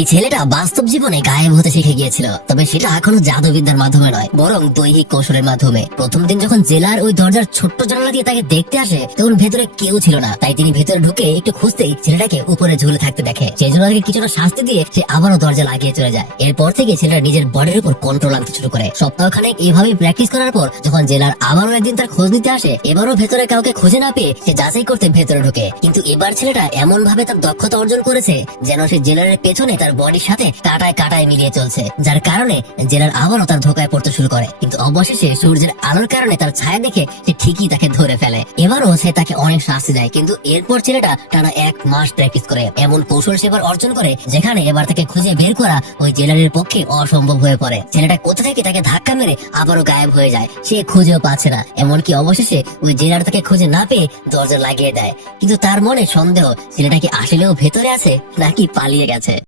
এই ছেলেটা বাস্তব জীবনে গায়েব হতে শিখে গিয়েছিল, তবে সেটা এখনো জাদুবিদ্যার মাধ্যমে নয়, বরং দৈহিক কৌশলের মাধ্যমে। প্রথম দিন যখন জেলার ওই দরজার ছোট্ট জানালা দিয়ে তাকে দেখতে আসে, তখন ভেতরে কেউ ছিল না। তাই তিনি ভেতরে ঢুকে একটু খুঁজতেই ছেলেটাকে উপরে ঝুলে থাকতে দেখে। সেই জন্য তাকে কিছুটা শাস্তি দিয়ে সে আবারও দরজা লাগিয়ে চলে যায়। এরপর থেকে ছেলেটা নিজের বডির উপর কন্ট্রোল আনতে শুরু করে। সপ্তাহখানেক এভাবেই প্র্যাকটিস করার পর যখন জেলার আবারও একদিন তার খোঁজ নিতে আসে, এবারও ভেতরে কাউকে খুঁজে না পেয়ে সে যাচাই করতে ভেতরে ঢোকে। কিন্তু এবার ছেলেটা এমন ভাবে তার দক্ষতা অর্জন করেছে যেন সে জেলারের পেছনে তার বডির সাথে কাটায় কাটায় মিলিয়ে চলছে, যার কারণে জেলার আবারও তার ধোকায় পড়তে শুরু করে। কিন্তু অবশেষে সূর্যের আলোর কারণে তার ছায়া দেখে সে ঠিকই তাকে ধরে ফেলে। এবারও সে তাকে অনেক শাস্তি দেয়, কিন্তু এরপর ছেলেটা টানা 1 মাস প্র্যাকটিস করে এমন কৌশল সেবার অর্জন করে যেখানে এবার তাকে খুঁজে বের করা ওই জেলারের পক্ষে অসম্ভব হয়ে পড়ে। ছেলেটা কোথা থেকে তাকে ধাক্কা মেরে আবারও গায়েব হয়ে যায়, সে খুঁজেও পাচ্ছে না। এমনকি অবশেষে ওই জেলার তাকে খুঁজে না পেয়ে দরজা লাগিয়ে দেয়। কিন্তু তার মনে সন্দেহ, ছেলেটা কি আসলেও ভেতরে আছে নাকি পালিয়ে গেছে।